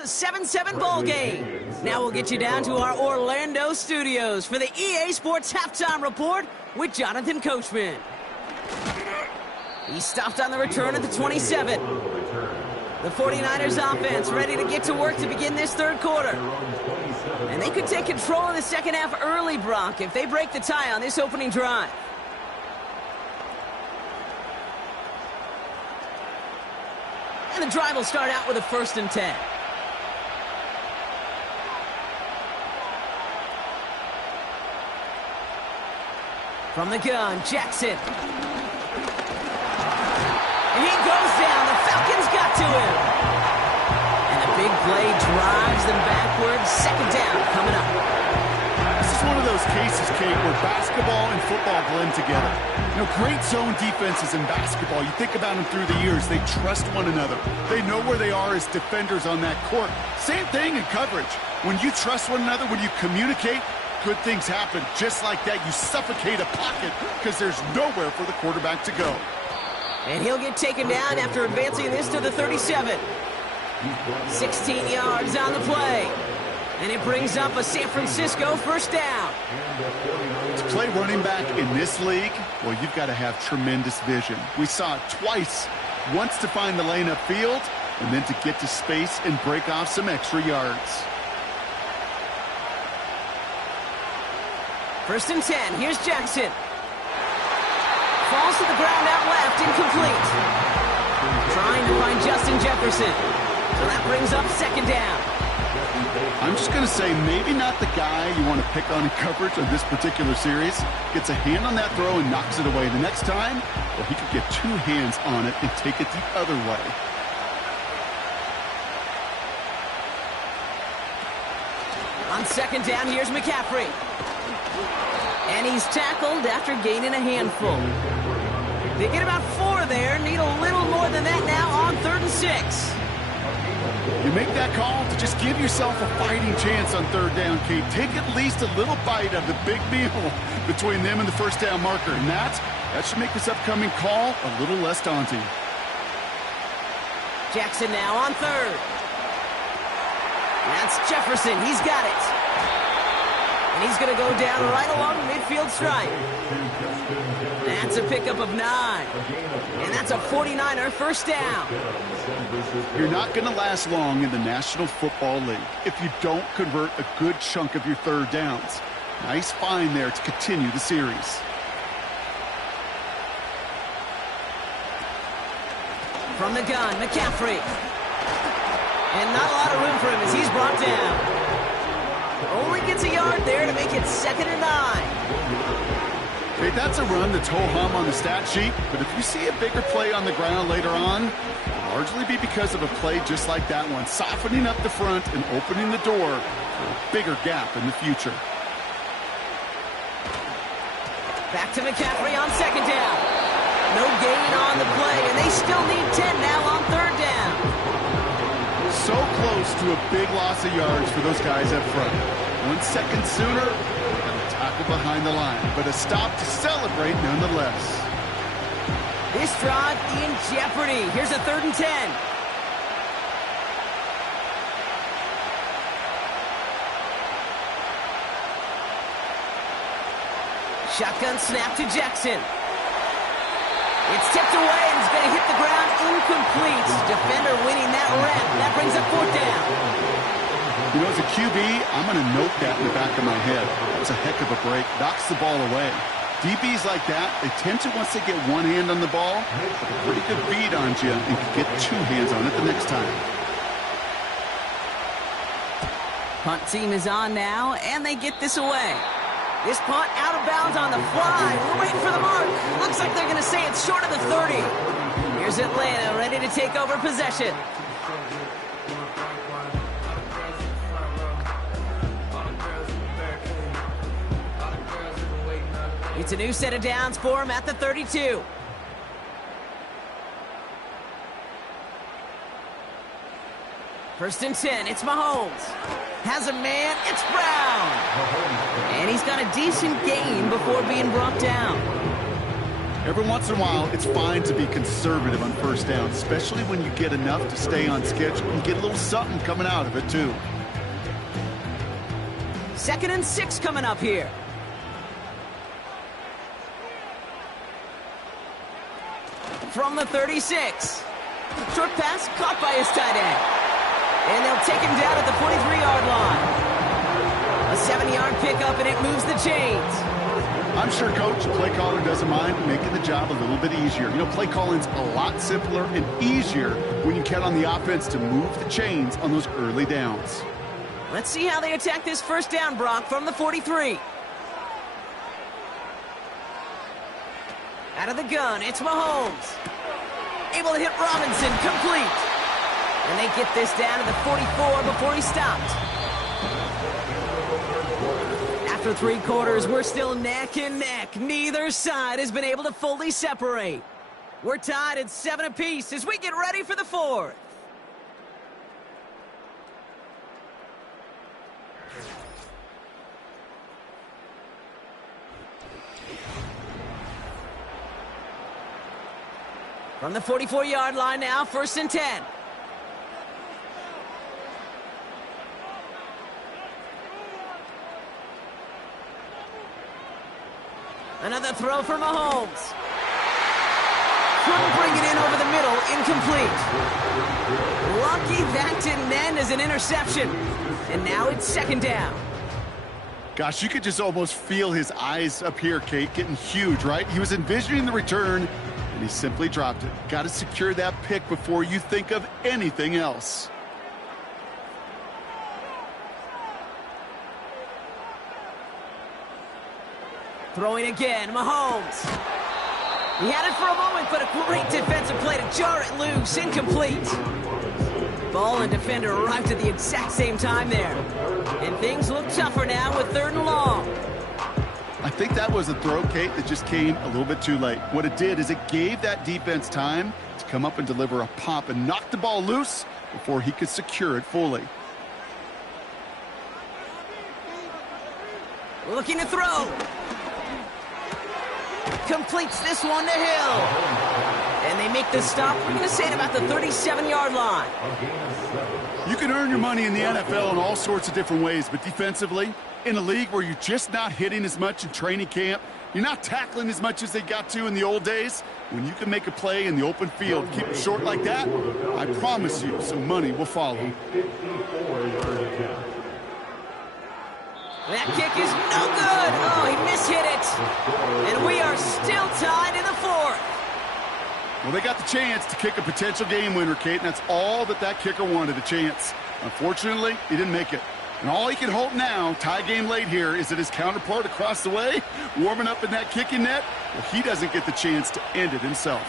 It's a 7-7 ball game. Now we'll get you down to our Orlando studios for the EA Sports Halftime Report with Jonathan Coachman. He stopped on the return at the 27. The 49ers offense ready to get to work to begin this third quarter. And they could take control in the second half early, Brock, if they break the tie on this opening drive. And the drive will start out with a 1st and 10. From the gun, Jackson. And he goes down. The Falcons got to him. And the big play drives them backwards. 2nd down coming up. This is one of those cases, Kate, where basketball and football blend together. You know, great zone defenses in basketball. You think about them through the years. They trust one another. They know where they are as defenders on that court. Same thing in coverage. When you trust one another, when you communicate, good things happen. Just like that, you suffocate a pocket because there's nowhere for the quarterback to go. And he'll get taken down after advancing this to the 37. 16 yards on the play. And it brings up a San Francisco 1st down. To play running back in this league, well, you've got to have tremendous vision. We saw it twice. Once to find the lane upfield, and then to get to space and break off some extra yards. 1st and 10. Here's Jackson. Falls to the ground out left, incomplete. Trying to find Justin Jefferson. So that brings up 2nd down. I'm just going to say maybe not the guy you want to pick on in coverage on this particular series. Gets a hand on that throw and knocks it away. The next time, well, he could get 2 hands on it and take it the other way. On 2nd down, here's McCaffrey. And he's tackled after gaining a handful. They get about 4 there. Need a little more than that now on 3rd and 6. You make that call to just give yourself a fighting chance on 3rd down, Kate. Take at least a little bite of the big meal between them and the 1st down marker. And that should make this upcoming call a little less daunting. Jackson now on 3rd. That's Jefferson. He's got it. And he's going to go down right along the midfield stripe. That's a pickup of 9. And that's a 49er 1st down. You're not going to last long in the National Football League if you don't convert a good chunk of your 3rd downs. Nice find there to continue the series. From the gun, McCaffrey. And not a lot of room for him as he's brought down. Only gets a yard there to make it 2nd and 9. Okay, that's a run that's ho-hum on the stat sheet, but if you see a bigger play on the ground later on, it'll largely be because of a play just like that one, softening up the front and opening the door for a bigger gap in the future. Back to McCaffrey on 2nd down. No gain on the play, and they still need 10 now on 3rd down. So close to a big loss of yards for those guys up front. 1 second sooner, and a tackle behind the line, but a stop to celebrate nonetheless. This drive in jeopardy. Here's a 3rd and 10. Shotgun snap to Jackson. It's tipped away and it's going to hit the ground incomplete. Defender winning that rep. That brings up 4th down. You know, as a QB, I'm going to note that in the back of my head. That was a heck of a break. Knocks the ball away. DBs like that, they tend to, once they get one hand on the ball, put a pretty good beat on you and can get 2 hands on it the next time. Punt team is on now, and they get this away. This punt out of bounds on the fly. We're waiting for the mark. Looks like they're going to say it's short of the 30. Here's Atlanta ready to take over possession. It's a new set of downs for him at the 32. First and 10, it's Mahomes. Has a man, it's Brown. And he's got a decent gain before being brought down. Every once in a while, it's fine to be conservative on first down, especially when you get enough to stay on schedule and get a little something coming out of it, too. 2nd and 6 coming up here. From the 36. Short pass caught by his tight end. And they'll take him down at the 43-yard line. A 7-yard pickup, and it moves the chains. I'm sure Coach, play caller, doesn't mind making the job a little bit easier. You know, play calling's a lot simpler and easier when you count on the offense to move the chains on those early downs. Let's see how they attack this first down, Brock, from the 43. Out of the gun, it's Mahomes. Able to hit Robinson, complete. And they get this down to the 44 before he stopped. After 3 quarters, we're still neck and neck. Neither side has been able to fully separate. We're tied at 7 apiece as we get ready for the 4th. From the 44-yard line now, 1st and 10. Another throw for Mahomes. Couldn't bring it in over the middle, incomplete. Lucky that didn't end as an interception. And now it's 2nd down. Gosh, you could just almost feel his eyes up here, Kate, getting huge, right? He was envisioning the return, and he simply dropped it. Got to secure that pick before you think of anything else. Throwing again, Mahomes. He had it for a moment, but a great defensive play to jar it loose, incomplete. Ball and defender arrived at the exact same time there. And things look tougher now with 3rd and long. I think that was a throw, Kate, that just came a little bit too late. What it did is it gave that defense time to come up and deliver a pop and knock the ball loose before he could secure it fully. Looking to throw. Completes this one to Hill. And they make the stop. We're going to say it about the 37-yard line. You can earn your money in the NFL in all sorts of different ways, but defensively, in a league where you're just not hitting as much in training camp, you're not tackling as much as they got to in the old days, when you can make a play in the open field, keep it short like that, I promise you some money will follow. That kick is no good. Oh, he mishit it. And we are still tied in the 4th. Well, they got the chance to kick a potential game winner, Kate, and that's all that kicker wanted, a chance. Unfortunately, he didn't make it. And all he can hope now, tie game late here, is that his counterpart across the way, warming up in that kicking net, well, he doesn't get the chance to end it himself.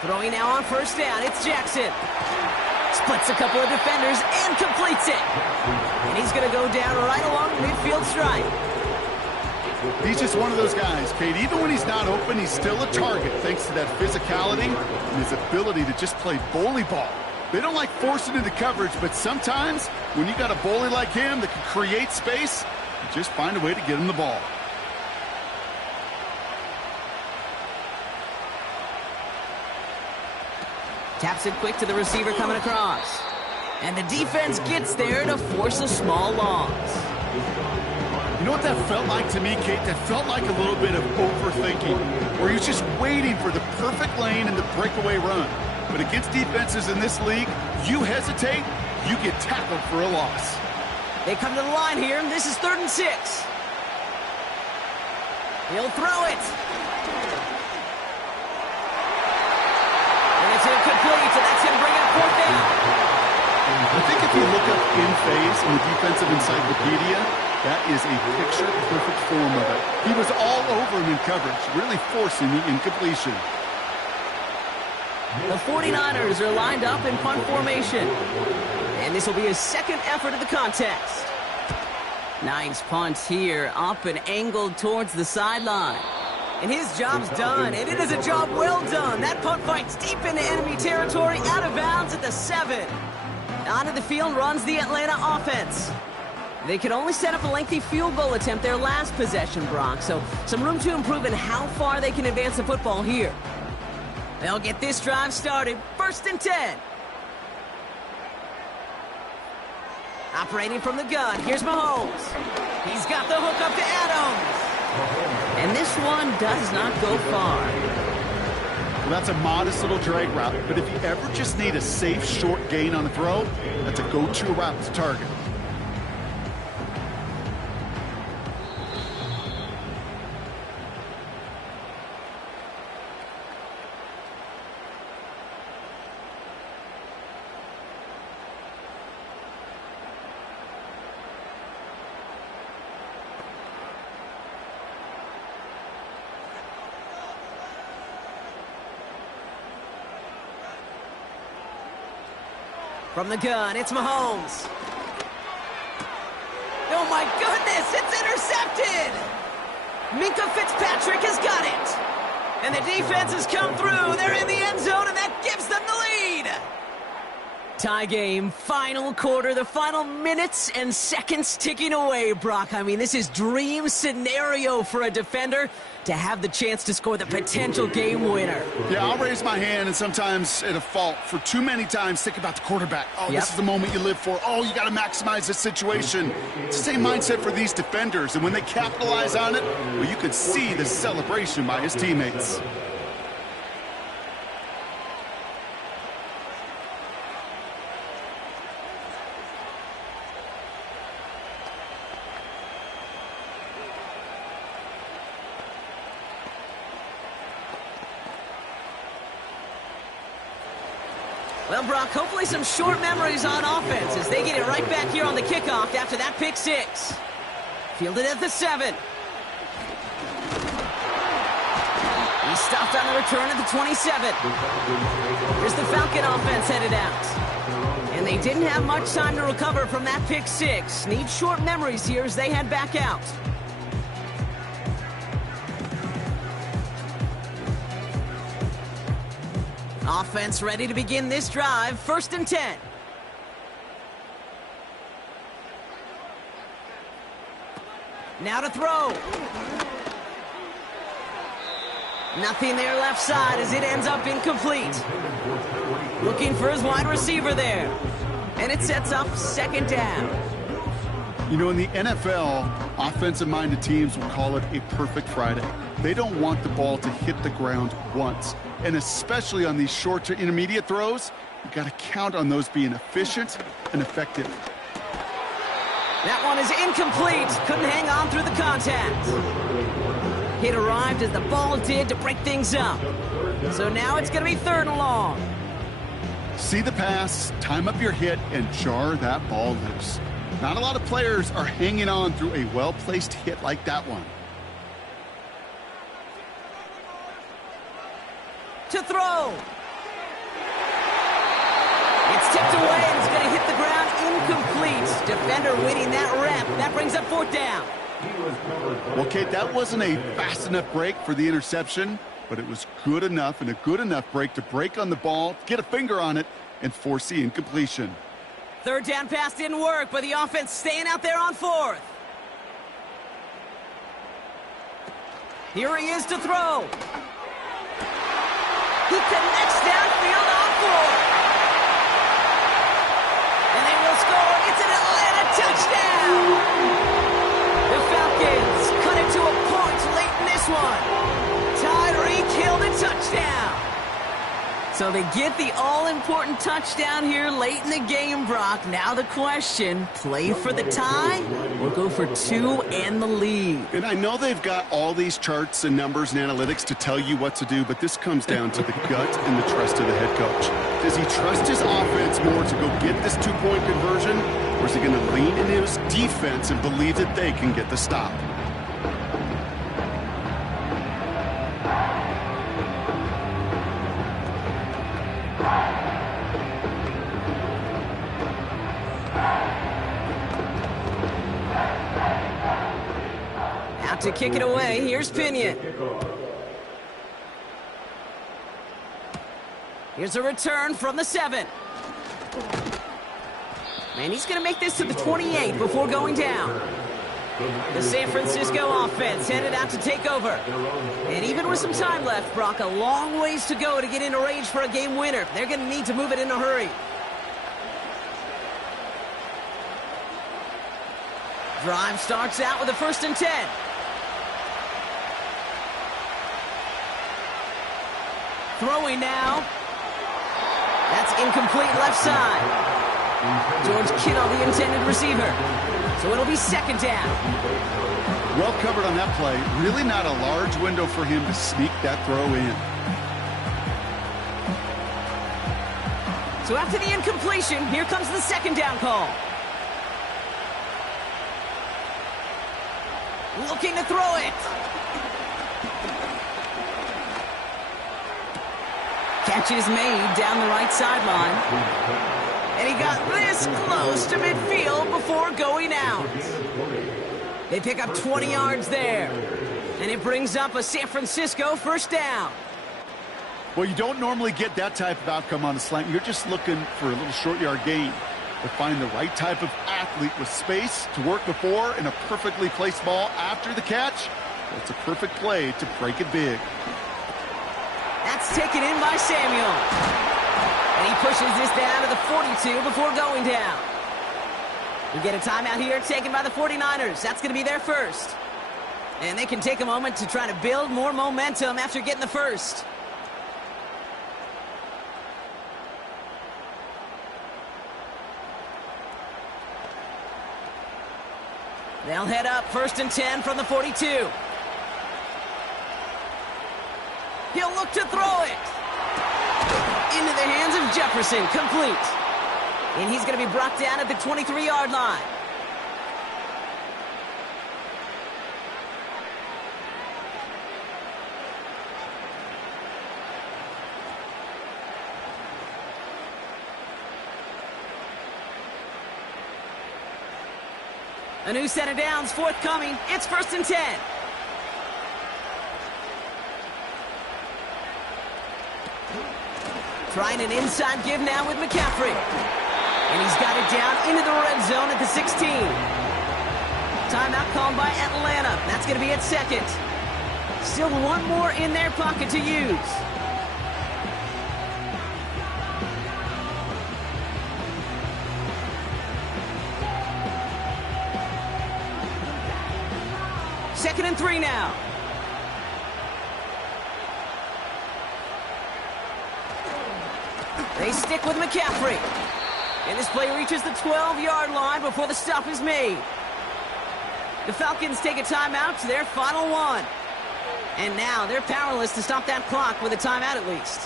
Throwing now on 1st down, it's Jackson. Splits a couple of defenders and completes it. And he's going to go down right along the midfield stripe. He's just one of those guys, Kate. Even when he's not open, he's still a target thanks to that physicality and his ability to just play bully ball. They don't like forcing into coverage, but sometimes when you got a bully like him that can create space, you just find a way to get him the ball. Taps it quick to the receiver coming across. And the defense gets there to force a small loss. You know what that felt like to me, Kate? That felt like a little bit of overthinking, where he was just waiting for the perfect lane and the breakaway run. But against defenses in this league, you hesitate, you get tackled for a loss. They come to the line here, and this is 3rd and 6. He'll throw it. And it's incomplete, so that's going to bring it up 4th down. I think if you look up in phase in the defensive encyclopedia, that is a picture-perfect form of it. He was all over him in coverage, really forcing the incompletion. The 49ers are lined up in punt formation. And this will be his 2nd effort of the contest. Nice punt here, up and angled towards the sideline. And his job's done, and it is a job well done. That punt finds deep into enemy territory, out of bounds at the 7. Onto the field runs the Atlanta offense. They could only set up a lengthy field goal attempt their last possession, Brock, so some room to improve in how far they can advance the football here. They'll get this drive started. 1st and 10. Operating from the gun, here's Mahomes. He's got the hook up to Adams. And this one does not go far. Well, that's a modest little drag route, but if you ever just need a safe, short gain on a throw, that's a go-to route to target. From the gun, it's Mahomes. Oh my goodness, it's intercepted! Minkah Fitzpatrick has got it. And the defense has come through. They're in the end zone, and that gives them the lead. Tie game, final quarter, the final minutes and seconds ticking away, Brock. I mean, this is dream scenario for a defender to have the chance to score the potential game winner. Yeah, I'll raise my hand, and sometimes at a fault for too many times think about the quarterback. Oh, This is the moment you live for. Oh, you got to maximize this situation. It's the same mindset for these defenders, and when they capitalize on it, well, you could see the celebration by his teammates. Well, Brock, hopefully some short memories on offense as they get it right back here on the kickoff after that pick 6. Fielded at the 7. He stopped on the return at the 27. Here's the Falcon offense headed out. And they didn't have much time to recover from that pick 6. Need short memories here as they head back out. Offense ready to begin this drive. 1st and 10. Now to throw. Nothing there left side as it ends up incomplete. Looking for his wide receiver there. And it sets up 2nd down. You know, in the NFL, offensive-minded teams will call it a perfect Friday. They don't want the ball to hit the ground once. And especially on these short to intermediate throws, you got to count on those being efficient and effective. That one is incomplete. Couldn't hang on through the contact. Hit arrived as the ball did to break things up. So now it's going to be 3rd and long. See the pass, time up your hit, and jar that ball loose. Not a lot of players are hanging on through a well-placed hit like that one. To throw. It's tipped away and it's going to hit the ground incomplete. Defender winning that rep. That brings up 4th down. Well, Kate, that wasn't a fast enough break for the interception, but it was good enough and a good enough break to break on the ball, get a finger on it, and force the incompletion. 3rd down pass didn't work, but the offense staying out there on 4th. Here he is to throw. He connects downfield on 4th. And they will score. It's an Atlanta touchdown. The Falcons cut it to a point late in this one. Tyreek Hill the touchdown. So they get the all-important touchdown here late in the game, Brock. Now the question, play for the tie or go for 2 and the lead? And I know they've got all these charts and numbers and analytics to tell you what to do, but this comes down to the gut and the trust of the head coach. Does he trust his offense more to go get this 2-point conversion, or is he going to lean into his defense and believe that they can get the stop? Out to kick it away, here's Pinion. Here's a return from the 7. And he's going to make this to the 28 before going down. The San Francisco offense headed out to take over. And even with some time left, Brock, a long ways to go to get into range for a game winner. They're going to need to move it in a hurry. Drive starts out with a 1st and 10. Throwing now. That's incomplete left side. George Kittle, the intended receiver. So it'll be 2nd down. Well covered on that play. Really not a large window for him to sneak that throw in. So after the incompletion, here comes the 2nd down call. Looking to throw it. Catch is made down the right sideline. And he got this close to midfield before going out. They pick up 20 yards there. And it brings up a San Francisco 1st down. Well, you don't normally get that type of outcome on a slant. You're just looking for a little short yard gain. But find the right type of athlete with space to work before and a perfectly placed ball after the catch. Well, it's a perfect play to break it big. That's taken in by Samuel. And he pushes this down to the 42 before going down. We get a timeout here taken by the 49ers. That's going to be their first. And they can take a moment to try to build more momentum after getting the first. They'll head up 1st and 10 from the 42. He'll look to throw it. Into the hands of Jefferson, complete. And he's going to be brought down at the 23-yard line. A new set of downs forthcoming. It's 1st and 10. Trying an inside give now with McCaffrey. And he's got it down into the red zone at the 16. Timeout called by Atlanta. That's going to be at 2nd. Still one more in their pocket to use. Second and 3 now. They stick with McCaffrey. And this play reaches the 12-yard line before the stop is made. The Falcons take a timeout to their final one. And now they're powerless to stop that clock with a timeout at least.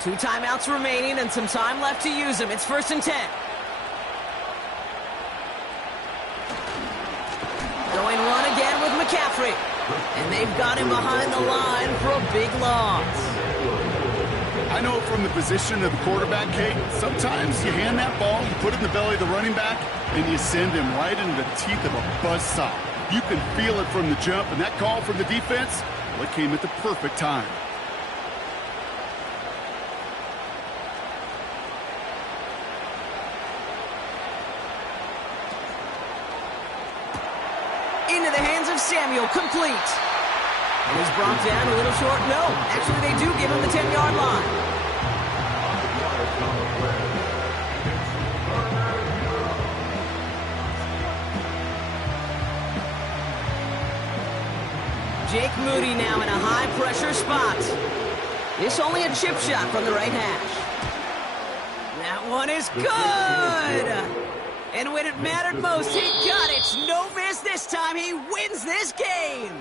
Two timeouts remaining and some time left to use them. It's 1st and 10. Going one again with McCaffrey. And they've got him behind the line for a big loss. I know from the position of the quarterback, Kate, sometimes you hand that ball, you put it in the belly of the running back, and you send him right into the teeth of a buzzsaw. You can feel it from the jump, and that call from the defense, well, it came at the perfect time. Into the hands of Samuel, complete. And he's brought down a little short. No, actually they do give him the 10-yard line. Jake Moody now in a high-pressure spot. This only a chip shot from the right hash. That one is good! And when it mattered most, he got it. No miss this time. He wins this game.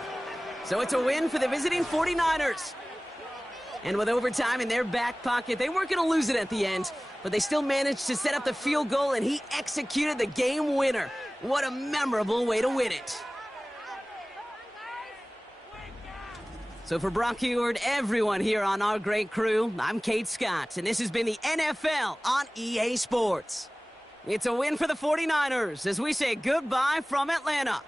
So it's a win for the visiting 49ers. And with overtime in their back pocket, they weren't going to lose it at the end, but they still managed to set up the field goal, and he executed the game winner. What a memorable way to win it. So for Brock Huard, everyone here on our great crew, I'm Kate Scott, and this has been the NFL on EA Sports. It's a win for the 49ers as we say goodbye from Atlanta.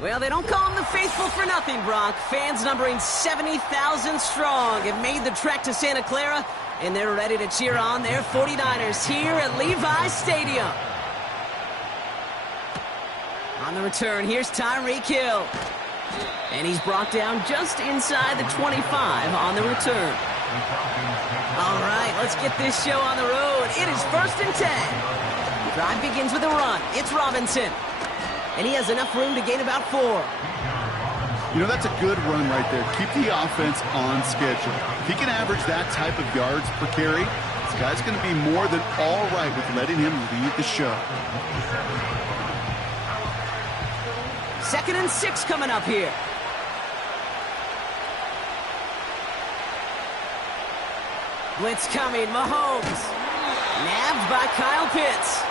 Well, they don't call them the faithful for nothing, Brock. Fans numbering 70,000 strong have made the trek to Santa Clara, and they're ready to cheer on their 49ers here at Levi's Stadium. On the return, here's Tyreek Hill. And he's brought down just inside the 25 on the return. All right, let's get this show on the road. It is 1st and 10. The drive begins with a run. It's Robinson. And he has enough room to gain about 4. You know, that's a good run right there. Keep the offense on schedule. If he can average that type of yards per carry, this guy's going to be more than all right with letting him lead the show. 2nd and 6 coming up here. Blitz coming, Mahomes. Nabbed by Kyle Pitts.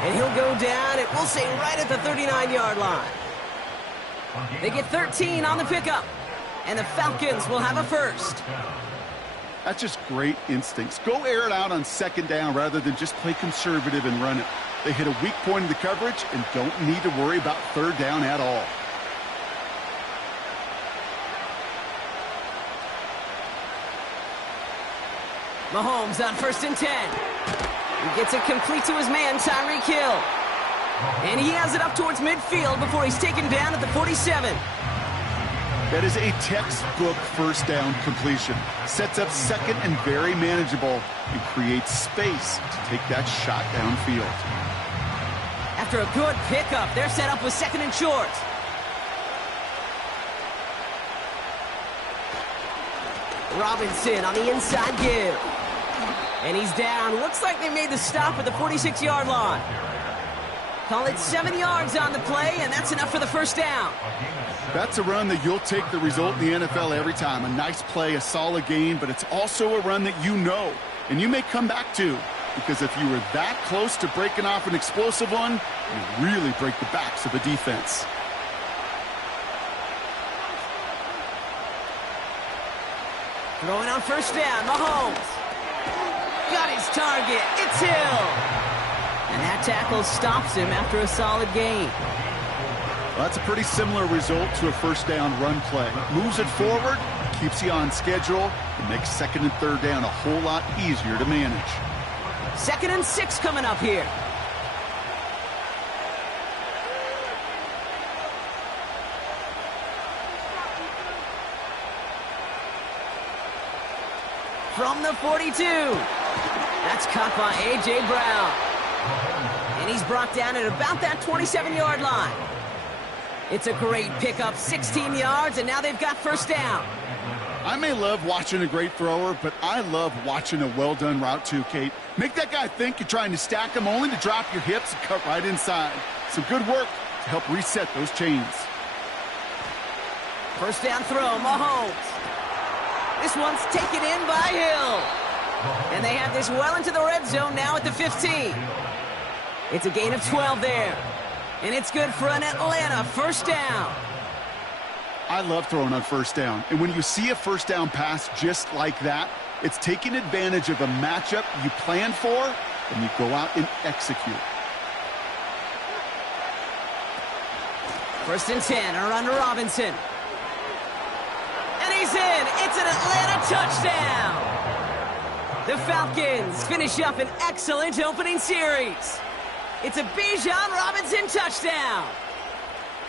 And he'll go down, we'll say right at the 39-yard line. They get 13 on the pickup. And the Falcons will have a first. That's just great instincts. Go air it out on 2nd down rather than just play conservative and run it. They hit a weak point in the coverage and don't need to worry about 3rd down at all. Mahomes on 1st and 10. He gets it complete to his man, Tyreek Hill. And he has it up towards midfield before he's taken down at the 47. That is a textbook 1st down completion. Sets up 2nd and very manageable and creates space to take that shot downfield. After a good pickup, they're set up with 2nd and short. Robinson on the inside give. And he's down. Looks like they made the stop at the 46-yard line. Call it 7 yards on the play, and that's enough for the 1st down. That's a run that you'll take the result in the NFL every time. A nice play, a solid gain, but it's also a run that you know, and you may come back to. Because if you were that close to breaking off an explosive one, you really break the backs of a defense. Throwing on 1st down, Mahomes. Got his target. It's Hill. And that tackle stops him after a solid gain. Well, that's a pretty similar result to a 1st down run play. Moves it forward, keeps you on schedule, and makes 2nd and 3rd down a whole lot easier to manage. 2nd and 6 coming up here. From the 42. That's caught by A.J. Brown. And he's brought down at about that 27-yard line. It's a great pickup, 16 yards, and now they've got 1st down. I may love watching a great thrower, but I love watching a well-done route too, Kate. Make that guy think you're trying to stack him only to drop your hips and cut right inside. Some good work to help reset those chains. 1st down throw, Mahomes. This one's taken in by Hill. And they have this well into the red zone now at the 15. It's a gain of 12 there. And it's good for an Atlanta 1st down. I love throwing on 1st down. And when you see a 1st down pass just like that, it's taking advantage of a matchup you planned for, and you go out and execute. 1st and 10, a run to Robinson. And he's in. It's an Atlanta touchdown. The Falcons finish up an excellent opening series. It's a Bijan Robinson touchdown.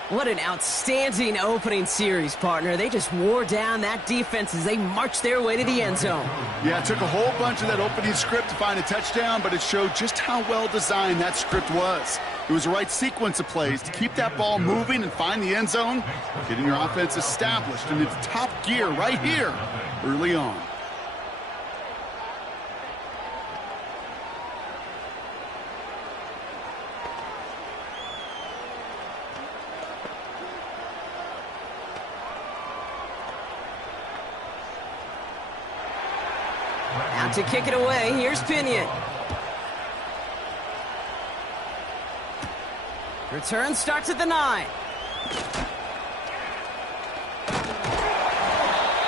What an outstanding opening series, partner. They just wore down that defense as they marched their way to the end zone. Yeah, it took a whole bunch of that opening script to find a touchdown, but it showed just how well designed that script was. It was the right sequence of plays to keep that ball moving and find the end zone, getting your offense established in its top gear right here early on. Out to kick it away, here's Pinion. Return starts at the 9.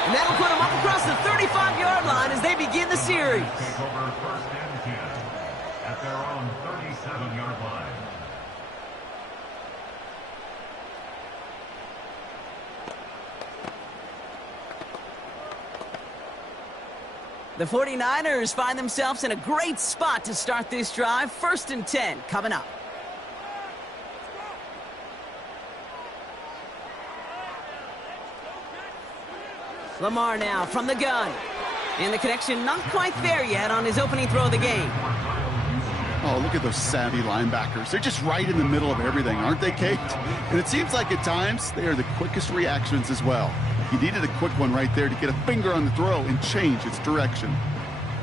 And that'll put them up across the 35-yard line as they begin the series. Take over 1st and 10 at their own 37-yard line. The 49ers find themselves in a great spot to start this drive. 1st and 10 coming up. Lamar now from the gun. And the connection not quite there yet on his opening throw of the game. Oh, look at those savvy linebackers. They're just right in the middle of everything, aren't they, Kate? And it seems like at times they are the quickest reactions as well. He needed a quick one right there to get a finger on the throw and change its direction.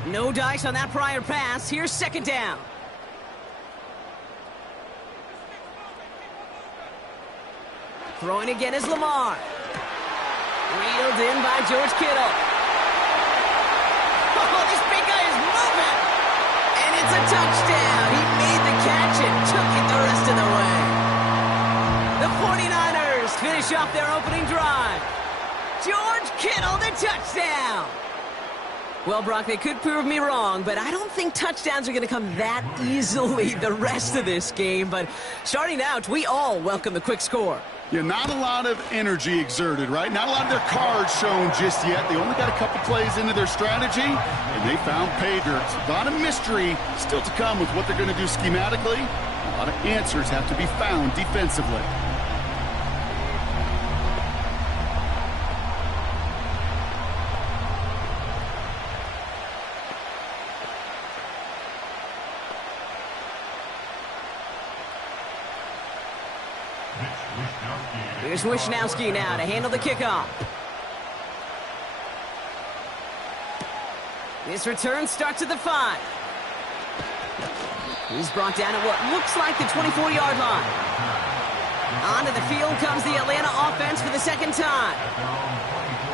No dice on that prior pass. Here's 2nd down. Throwing again is Lamar. Reeled in by George Kittle. Oh, this big guy is moving. And it's a touchdown. He made the catch and took it the rest of the way. The 49ers finish off their opening drive. George Kittle, the touchdown. Well, Brock, they could prove me wrong, but I don't think touchdowns are going to come that easily the rest of this game. But starting out, we all welcome the quick score. Yeah, not a lot of energy exerted, right? Not a lot of their cards shown just yet. They only got a couple plays into their strategy, and they found pay dirt. A lot of mystery still to come with what they're going to do schematically. A lot of answers have to be found defensively. Here's Wishnowski now to handle the kickoff. This return starts at the 5. He's brought down at what looks like the 24-yard line. Onto the field comes the Atlanta offense for the 2nd time.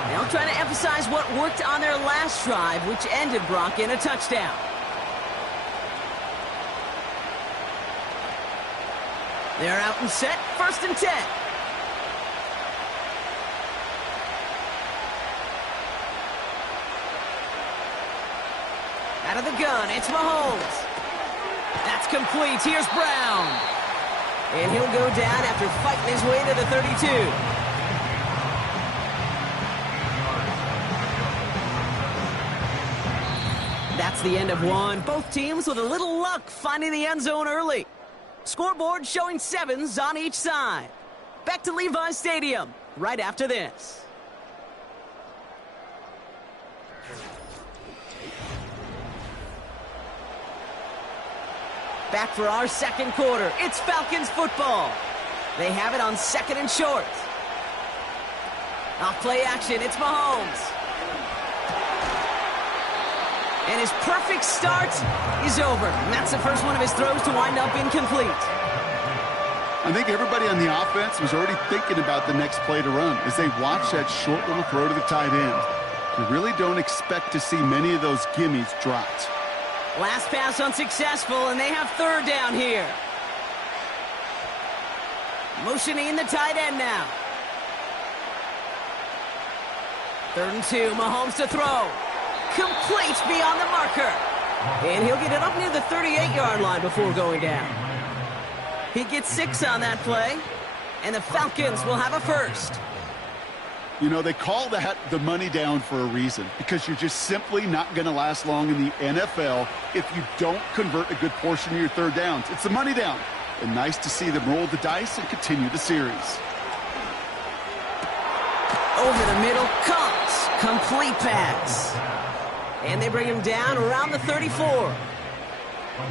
They'll try to emphasize what worked on their last drive, which ended, Brock, in a touchdown. They're out and set. 1st and 10. Out of the gun, it's Mahomes. That's complete. Here's Brown. And he'll go down after fighting his way to the 32. That's the end of one. Both teams with a little luck finding the end zone early. Scoreboard showing 7s on each side. Back to Levi's Stadium right after this. Back for our 2nd quarter. It's Falcons football. They have it on 2nd and short. Off play action, it's Mahomes. And his perfect start is over. And that's the first one of his throws to wind up incomplete. I think everybody on the offense was already thinking about the next play to run as they watch that short little throw to the tight end. You really don't expect to see many of those gimmies dropped. Last pass unsuccessful, and they have 3rd down here. Motioning the tight end now. 3rd and 2, Mahomes to throw. Complete beyond the marker. And he'll get it up near the 38-yard line before going down. He gets 6 on that play, and the Falcons will have a 1st. You know, they call that the money down for a reason, because you're just simply not going to last long in the NFL if you don't convert a good portion of your 3rd downs. It's the money down. And nice to see them roll the dice and continue the series. Over the middle comes complete pass. And they bring him down around the 34.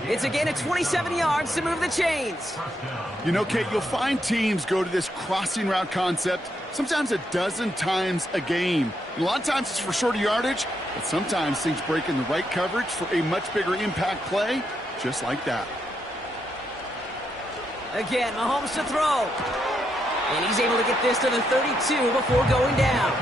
It's a gain of 27 yards to move the chains. You know, Kate, you'll find teams go to this crossing route concept sometimes a dozen times a game. And a lot of times it's for shorter yardage, but sometimes things break in the right coverage for a much bigger impact play, just like that. Again, Mahomes to throw. And he's able to get this to the 32 before going down.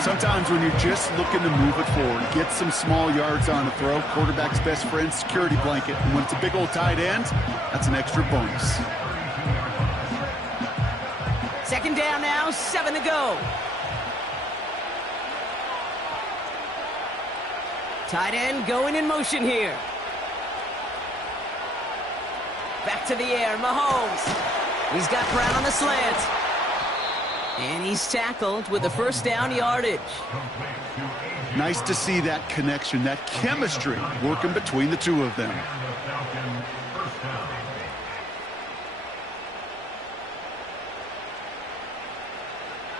Sometimes when you're just looking to move it forward, get some small yards on a throw, quarterback's best friend, security blanket. And when it's a big old tight end, that's an extra bonus. 2nd down now, 7 to go. Tight end going in motion here. Back to the air, Mahomes. He's got Brown on the slant. And he's tackled with the first down yardage. Nice to see that connection, that chemistry working between the two of them.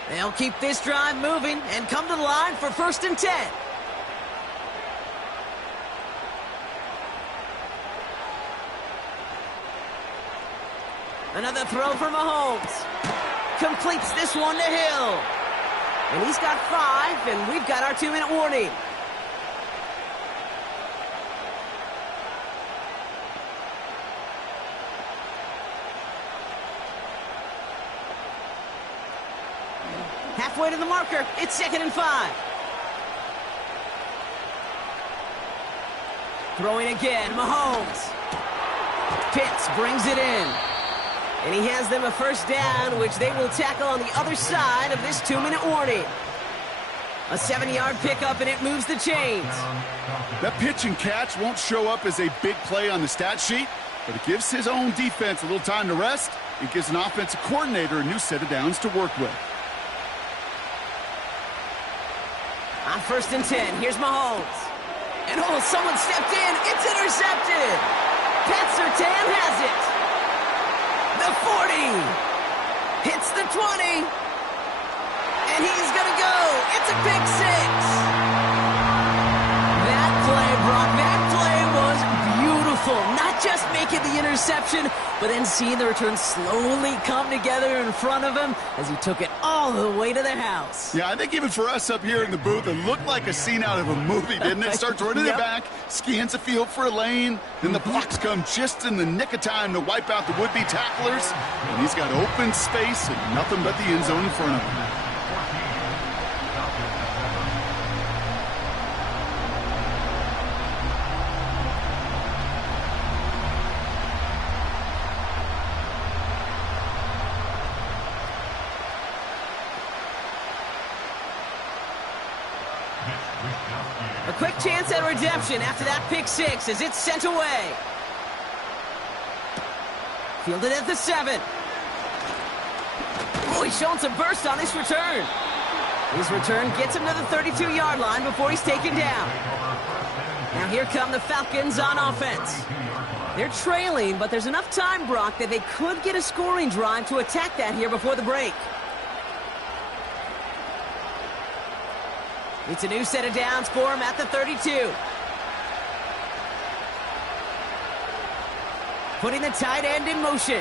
They'll keep this drive moving and come to the line for 1st and 10. Another throw for Mahomes. Completes this one to Hill. And he's got 5, and we've got our 2-minute warning. Halfway to the marker, it's 2nd and 5. Throwing again, Mahomes. Pitts brings it in. And he has them a first down, which they will tackle on the other side of this 2-minute warning. A 7-yard pickup, and it moves the chains. That pitch and catch won't show up as a big play on the stat sheet, but it gives his own defense a little time to rest. It gives an offensive coordinator a new set of downs to work with. On 1st and 10, here's Mahomes. And oh, someone stepped in. It's intercepted. Pat Surtain has it. The 40. Hits the 20. And he's going to go. It's a pick 6. That play, Brock, that play was beautiful. Not just making the interception, but then seeing the return slowly come together in front of him as he took it all the way to the house. Yeah, I think even for us up here in the booth, it looked like a scene out of a movie, didn't it? Starts running it back, scans the field for a lane, then the blocks come just in the nick of time to wipe out the would-be tacklers, and he's got open space and nothing but the end zone in front of him. A quick chance at redemption after that pick 6 as it's sent away. Fielded at the 7. Oh, he's showing some burst on his return. His return gets him to the 32-yard line before he's taken down. Now here come the Falcons on offense. They're trailing, but there's enough time, Brock, that they could get a scoring drive to attack that here before the break. It's a new set of downs for him at the 32. Putting the tight end in motion.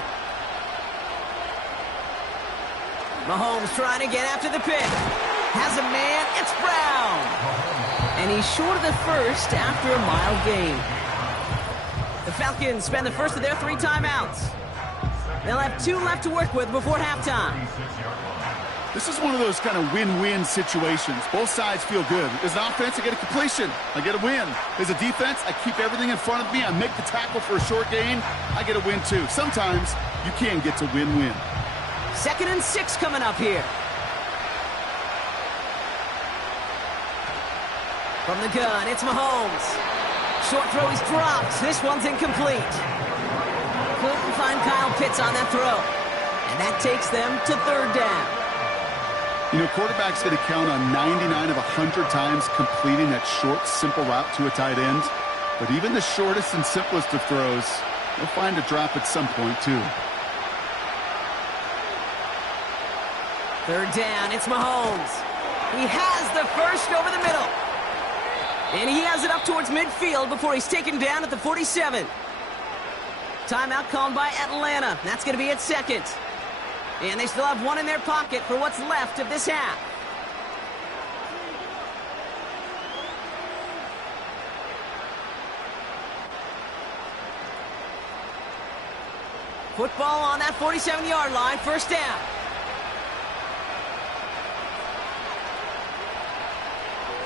Mahomes trying again after the pick. Has a man, it's Brown. And he's short of the first after a mild gain. The Falcons spend the first of their 3 timeouts. They'll have 2 left to work with before halftime. This is one of those kind of win-win situations. Both sides feel good. As an offense, I get a completion. I get a win. As a defense, I keep everything in front of me. I make the tackle for a short gain. I get a win, too. Sometimes you can get to win-win. 2nd and 6 coming up here. From the gun, it's Mahomes. Short throw is dropped. This one's incomplete. Couldn't find Kyle Pitts on that throw. And that takes them to 3rd down. You know, quarterback's going to count on 99 of 100 times completing that short, simple route to a tight end. But even the shortest and simplest of throws, you'll find a drop at some point, too. 3rd down, it's Mahomes. He has the first over the middle. And he has it up towards midfield before he's taken down at the 47. Timeout called by Atlanta. That's going to be at 2nd. And they still have 1 in their pocket for what's left of this half. Football on that 47-yard line, 1st down.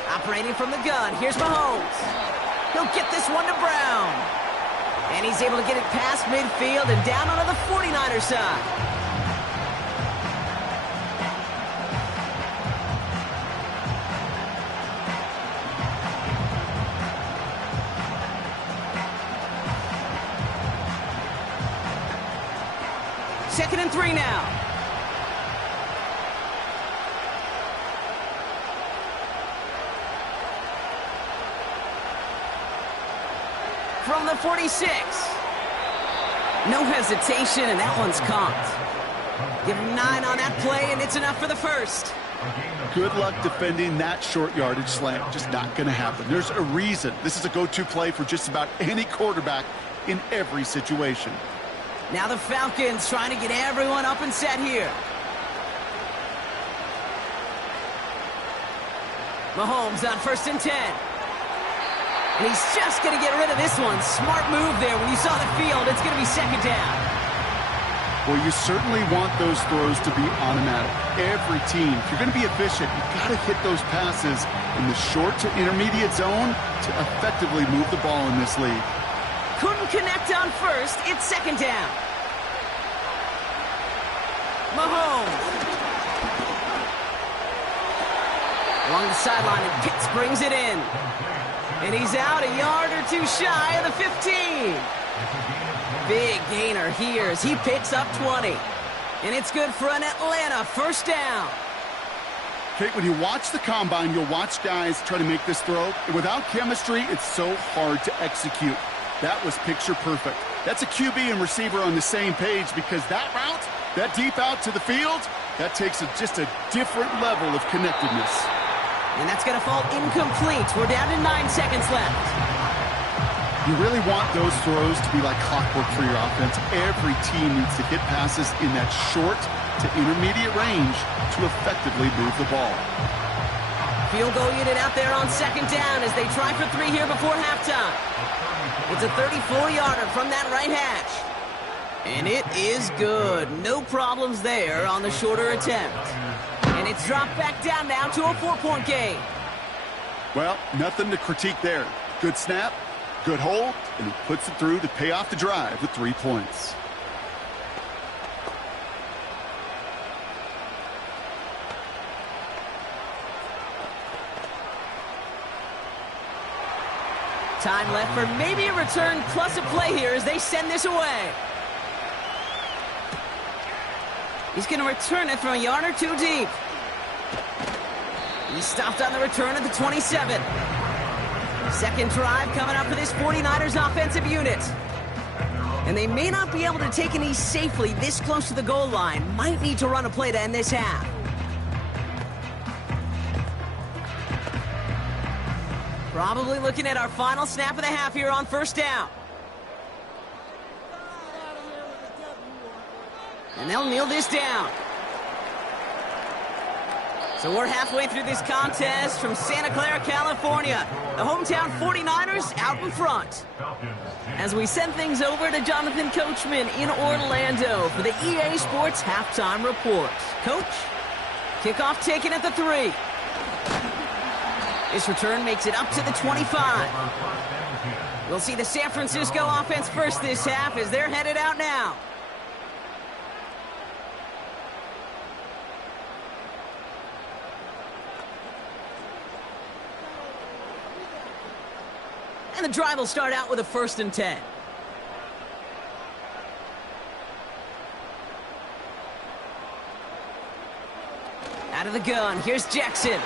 Operating from the gun, here's Mahomes. He'll get this one to Brown. And he's able to get it past midfield and down onto the 49er side. Second and 3 now. from the 46. No hesitation, and that one's caught. Give him 9 on that play, and it's enough for the first. Good luck defending that short yardage slant. Just not going to happen. There's a reason this is a go-to play for just about any quarterback in every situation. Now the Falcons trying to get everyone up and set here. Mahomes on 1st and 10. And he's just going to get rid of this one. Smart move there. When you saw the field, it's going to be 2nd down. Well, you certainly want those throws to be automatic. Every team, if you're going to be efficient, you've got to hit those passes in the short to intermediate zone to effectively move the ball in this league. Couldn't connect on 1st. It's 2nd down. Mahomes. Along the sideline, and Pitts brings it in. And he's out a yard or 2 shy of the 15. Big gainer here as he picks up 20. And it's good for an Atlanta 1st down. Kate, when you watch the combine, you'll watch guys try to make this throw. And without chemistry, it's so hard to execute. That was picture perfect. That's a QB and receiver on the same page, because that route, that deep out to the field, that takes just a different level of connectedness. And that's going to fall incomplete. We're down to 9 seconds left. You really want those throws to be like clockwork for your offense. Every team needs to hit passes in that short to intermediate range to effectively move the ball. Field goal unit out there on 2nd down as they try for 3 here before halftime. It's a 34-yarder from that right hash. And it is good. No problems there on the shorter attempt. And it's dropped back down now to a 4-point game. Well, nothing to critique there. Good snap, good hold, and he puts it through to pay off the drive with 3 points. Time left for maybe a return plus a play here as they send this away. He's going to return it from a yard or 2 deep. He stopped on the return at the 27. 2nd drive coming up for this 49ers offensive unit. And they may not be able to take an knee safely this close to the goal line. Might need to run a play to end this half. Probably looking at our final snap of the half here on 1st down. And they'll kneel this down. So we're halfway through this contest from Santa Clara, California. The hometown 49ers out in front. As we send things over to Jonathan Coachman in Orlando for the EA Sports Halftime Report. Coach, kickoff taken at the 3. This return makes it up to the 25. We'll see the San Francisco offense first this half as they're headed out now. And the drive will start out with a 1st and 10. Out of the gun, here's Jackson.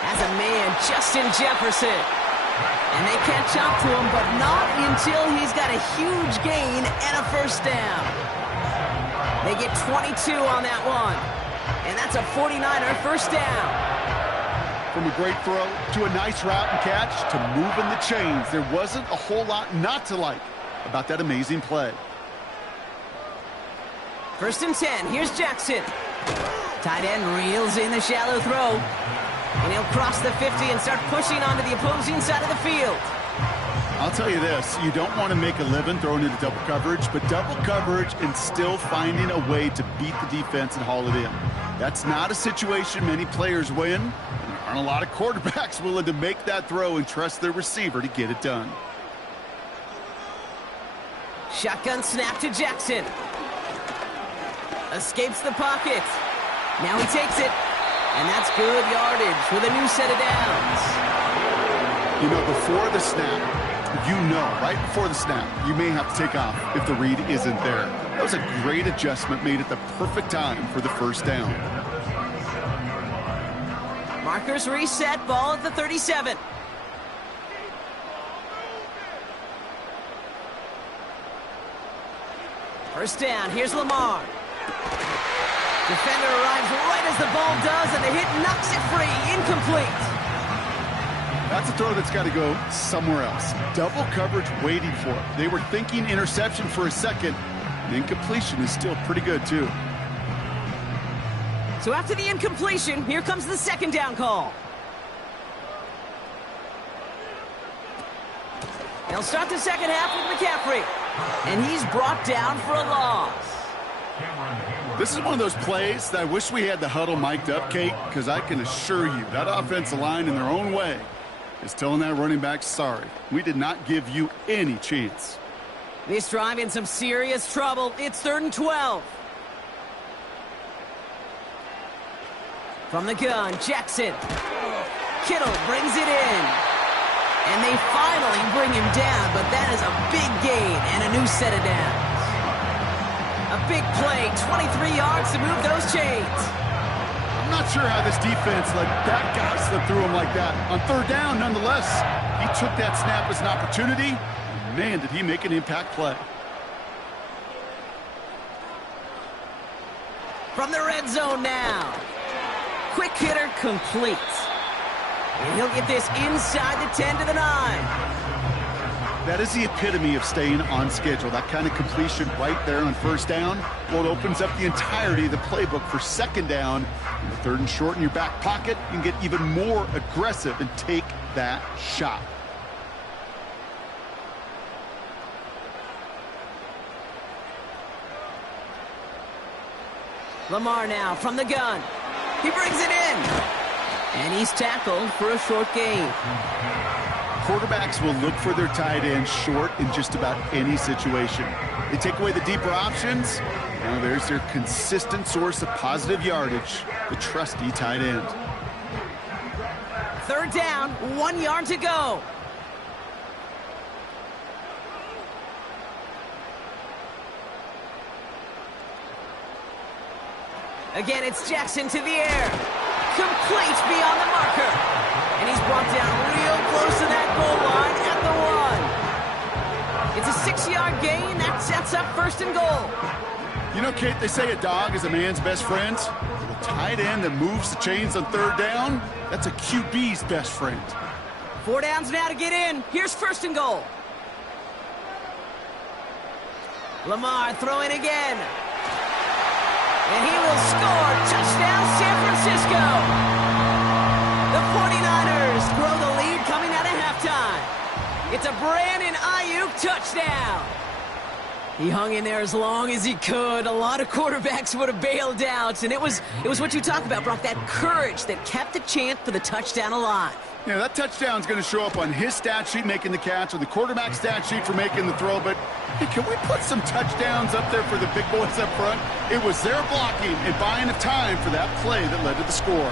Has a man, Justin Jefferson. And they catch up to him, but not until he's got a huge gain and a 1st down. They get 22 on that one. And that's a 49er 1st down. From a great throw to a nice route and catch to moving the chains, there wasn't a whole lot not to like about that amazing play. 1st and 10. Here's Jackson. Tight end reels in the shallow throw. And he'll cross the 50 and start pushing onto the opposing side of the field. I'll tell you this, you don't want to make a living throwing into double coverage, but double coverage and still finding a way to beat the defense and haul it in. That's not a situation many players win. And there aren't a lot of quarterbacks willing to make that throw and trust their receiver to get it done. Shotgun snap to Jackson. Escapes the pocket. Now he takes it. And that's good yardage with a new set of downs. You know, before the snap, right before the snap, you may have to take off if the read isn't there. That was a great adjustment made at the perfect time for the 1st down. Markers reset, ball at the 37. First down, here's Lamar. Defender arrives right as the ball does, and the hit knocks it free. Incomplete. That's a throw that's got to go somewhere else. Double coverage waiting for it. They were thinking interception for a second. The incompletion is still pretty good, too. So after the incompletion, here comes the second down call. They'll start the second half with McCaffrey. And he's brought down for a loss. This is one of those plays that I wish we had the huddle mic'd up, Kate, because I can assure you that offensive line in their own way is telling that running back, sorry, we did not give you any chance. This drive in some serious trouble. It's 3rd and 12. From the gun, Jackson. Kittle brings it in. And they finally bring him down, but that is a big gain and a new set of downs. A big play, 23 yards to move those chains. I'm not sure how this defense let that guy slip through him like that. On 3rd down, nonetheless, he took that snap as an opportunity. And man, did he make an impact play. From the red zone now. Quick hitter complete. And he'll get this inside the 10 to the 9. That is the epitome of staying on schedule. That kind of completion right there on 1st down. Well, it opens up the entirety of the playbook for 2nd down. In the 3rd and short in your back pocket, you can get even more aggressive and take that shot. Lamar now from the gun. He brings it in. And he's tackled for a short gain. Quarterbacks will look for their tight end short in just about any situation. They take away the deeper options. Now there's their consistent source of positive yardage, the trusty tight end. 3rd down, 1 yard to go. Again, it's Jackson to the air. Complete beyond the marker. And he's brought down real close to that goal line at the 1. It's a 6-yard gain. That sets up 1st and goal. You know, Kate, they say a dog is a man's best friend. The tight end that moves the chains on 3rd down, that's a QB's best friend. 4 downs now to get in. Here's 1st and goal. Lamar throwing again. And he will score. Touchdown, San Francisco. The 49ers grow the lead coming out of halftime. It's a Brandon Ayuk touchdown. He hung in there as long as he could. A lot of quarterbacks would have bailed out. And it was what you talk about, Brock, that courage that kept the chance for the touchdown alive. Yeah, that touchdown's going to show up on his stat sheet making the catch, or the quarterback stat sheet for making the throw. But hey, can we put some touchdowns up there for the big boys up front? It was their blocking and buying of time for that play that led to the score.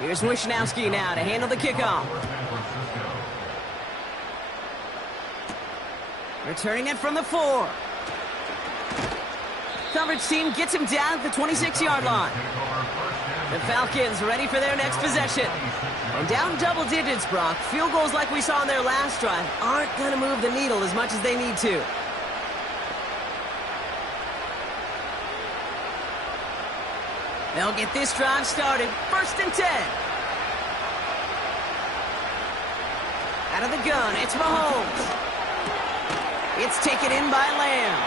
Here's Wishnowski now to handle the kickoff. Returning it from the 4. Coverage team gets him down at the 26-yard line. The Falcons ready for their next possession. And down double digits, Brock. Field goals like we saw in their last drive aren't going to move the needle as much as they need to. They'll get this drive started. 1st and 10. Out of the gun, it's Mahomes. It's taken in by Lamb.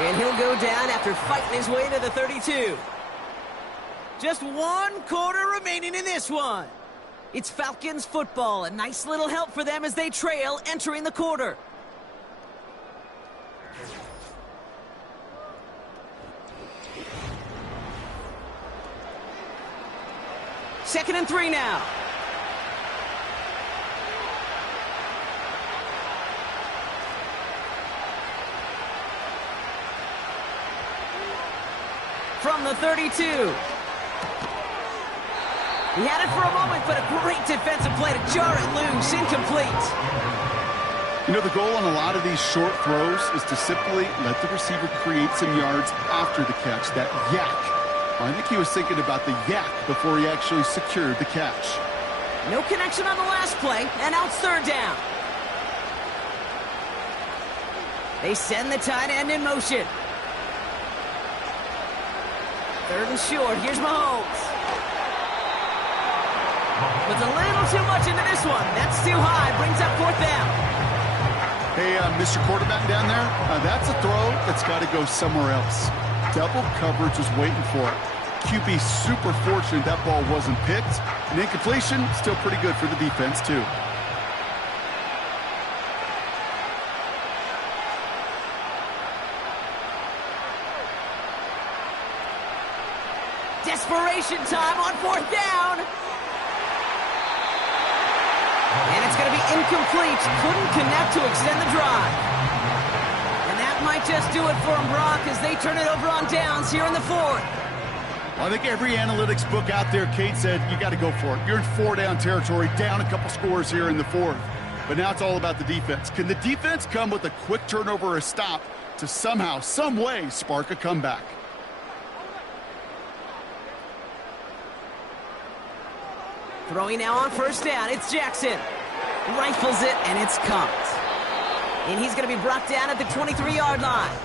And he'll go down after fighting his way to the 32. Just 1 quarter remaining in this one. It's Falcons football. A nice little help for them as they trail entering the quarter. Second and 3 now. From the 32. He had it for a moment, but a great defensive play to jar it loose. Incomplete. You know, the goal on a lot of these short throws is to simply let the receiver create some yards after the catch, that yak. I think he was thinking about the yak before he actually secured the catch. No connection on the last play, and now it's third down. They send the tight end in motion. Third and short, here's Mahomes. Puts a little too much into this one. That's too high, brings up fourth down. Hey, Mr. Quarterback down there, that's a throw that's got to go somewhere else. Double coverage was waiting for it. QB super fortunate that ball wasn't picked. An incompletion, still pretty good for the defense, too. Desperation time on fourth down. And it's going to be incomplete. Couldn't connect to extend the drive. And that might just do it for them, Brock, as they turn it over on downs here in the fourth. Well, I think every analytics book out there, Kate, said you got to go for it. You're in four-down territory, down a couple scores here in the fourth. But now it's all about the defense. Can the defense come with a quick turnover or a stop to somehow, some way, spark a comeback? Throwing now on first down, it's Jackson. Rifles it, and it's caught. And he's going to be brought down at the 23-yard line.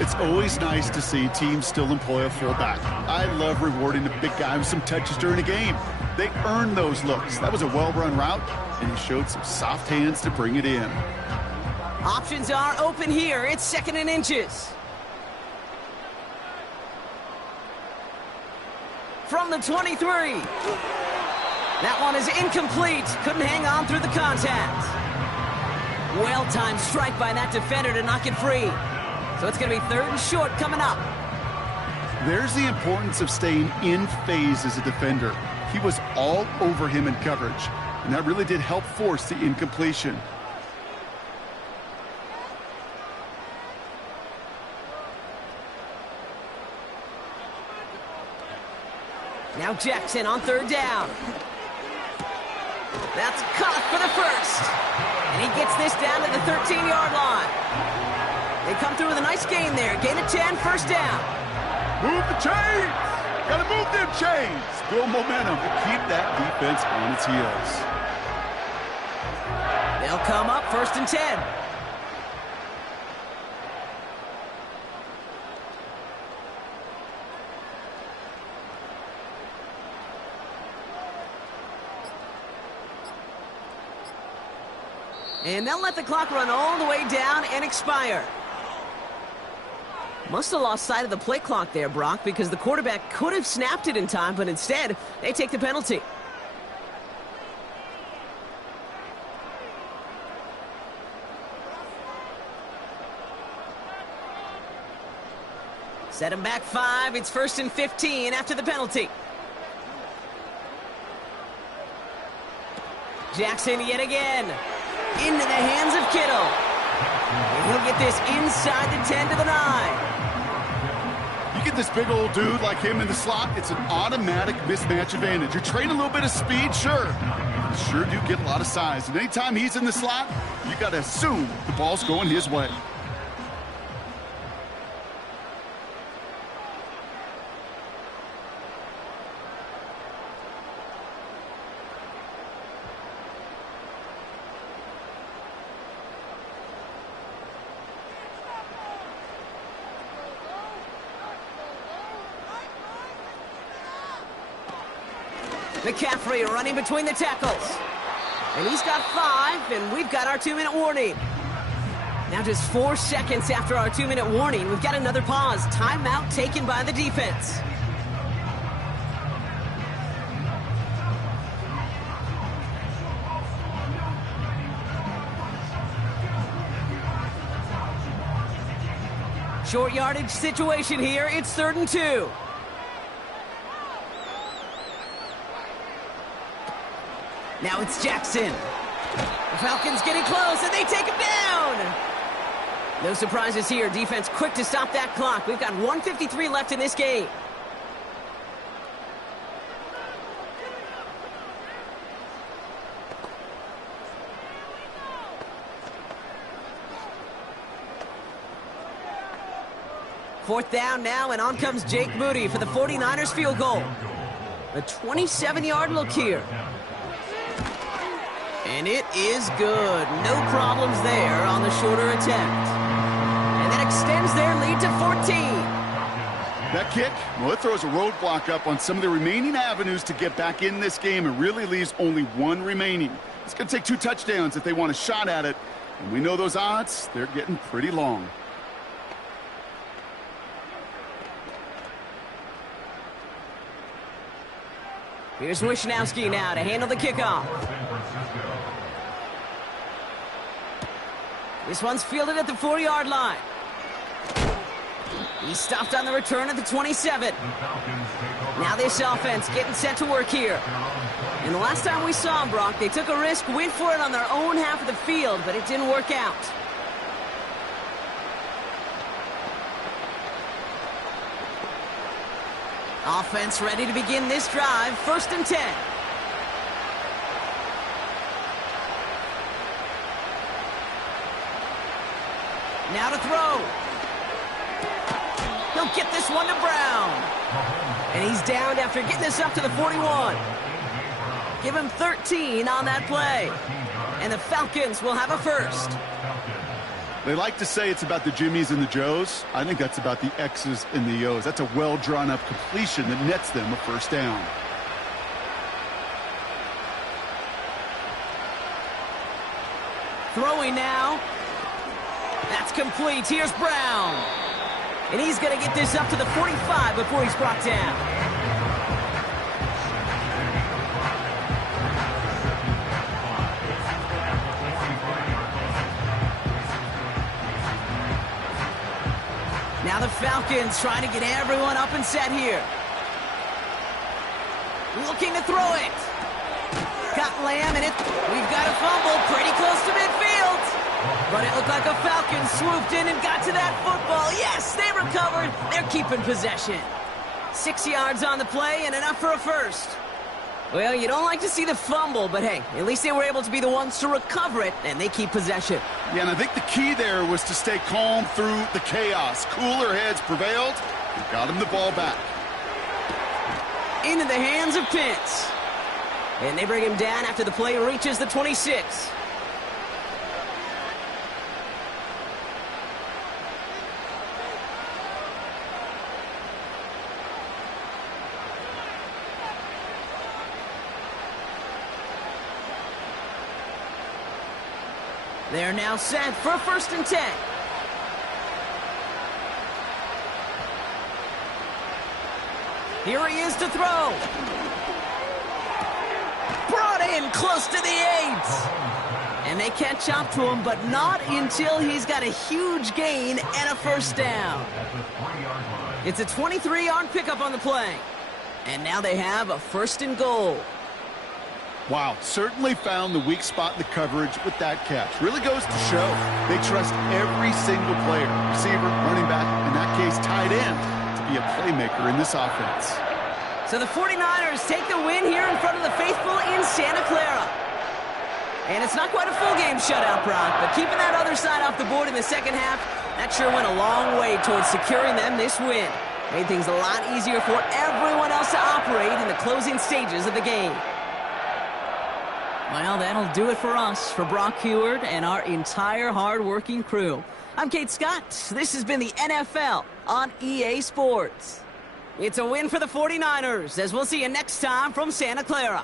It's always nice to see teams still employ a fullback. I love rewarding the big guy with some touches during a game. They earned those looks. That was a well-run route, and he showed some soft hands to bring it in. Options are open here. It's second and inches. From the 23. That one is incomplete. Couldn't hang on through the contact. Well-timed strike by that defender to knock it free. So it's going to be third and short coming up. There's the importance of staying in phase as a defender. He was all over him in coverage, and that really did help force the incompletion. Now Jackson on third down. That's caught for the first. And he gets this down to the 13-yard line. They come through with a nice gain there. Gain of 10, first down. Move the chains! Gotta move them chains! Build momentum to keep that defense on its heels. They'll come up first and 10. And they'll let the clock run all the way down and expire. Must have lost sight of the play clock there, Brock, because the quarterback could have snapped it in time, but instead, they take the penalty. Set him back 5. It's first and 15 after the penalty. Jackson yet again. Into the hands of Kittle. And he'll get this inside the 10 to the 9. You get this big old dude like him in the slot, it's an automatic mismatch advantage. You're training a little bit of speed, sure. You sure do get a lot of size. And anytime he's in the slot, you got to assume the ball's going his way. McCaffrey running between the tackles. And he's got 5, and we've got our 2-minute warning. Now just 4 seconds after our 2-minute warning, we've got another pause. Timeout taken by the defense. Short yardage situation here. It's 3rd and 2. Now it's Jackson. The Falcons getting close, and they take him down. No surprises here. Defense quick to stop that clock. We've got 1:53 left in this game. Fourth down now, and on comes Jake Moody for the 49ers field goal. A 27-yard look here. And it is good. No problems there on the shorter attempt. And that extends their lead to 14. That kick, well, it throws a roadblock up on some of the remaining avenues to get back in this game and really leaves only one remaining. It's going to take 2 touchdowns if they want a shot at it. And we know those odds, they're getting pretty long. Here's Wishnowski now to handle the kickoff. This one's fielded at the 4-yard line. He stopped on the return at the 27. Now this offense getting set to work here. And the last time we saw them, Brock, they took a risk, went for it on their own half of the field, but it didn't work out. Offense ready to begin this drive. 1st and 10. Now to throw. He'll get this one to Brown. And he's downed after getting this up to the 41. Give him 13 on that play. And the Falcons will have a first. They like to say it's about the Jimmies and the Joes. I think that's about the X's and the O's. That's a well-drawn-up completion that nets them a first down. Throwing now. That's complete. Here's Brown. And he's going to get this up to the 45 before he's brought down. Now the Falcons trying to get everyone up and set here. Looking to throw it. Got Lamb, and we've got a fumble pretty close to midfield. But it looked like a Falcon swooped in and got to that football. Yes, they recovered. They're keeping possession. 6 yards on the play and enough for a first. Well, you don't like to see the fumble, but hey, at least they were able to be the ones to recover it, and they keep possession. Yeah, and I think the key there was to stay calm through the chaos. Cooler heads prevailed and got him the ball back. Into the hands of Pitts. And they bring him down after the play reaches the 26. They're now set for 1st and 10. Here he is to throw. Brought in close to the 8. And they catch up to him, but not until he's got a huge gain and a first down. It's a 23-yard pickup on the play. And now they have a 1st and goal. Wow, certainly found the weak spot in the coverage with that catch. Really goes to show they trust every single player, receiver, running back, in that case tight end, to be a playmaker in this offense. So the 49ers take the win here in front of the faithful in Santa Clara. And it's not quite a full game shutout, Brock, but keeping that other side off the board in the second half, that sure went a long way towards securing them this win. Made things a lot easier for everyone else to operate in the closing stages of the game. Well, that'll do it for us, for Brock Huard and our entire hard-working crew. I'm Kate Scott. This has been the NFL on EA Sports. It's a win for the 49ers, as we'll see you next time from Santa Clara.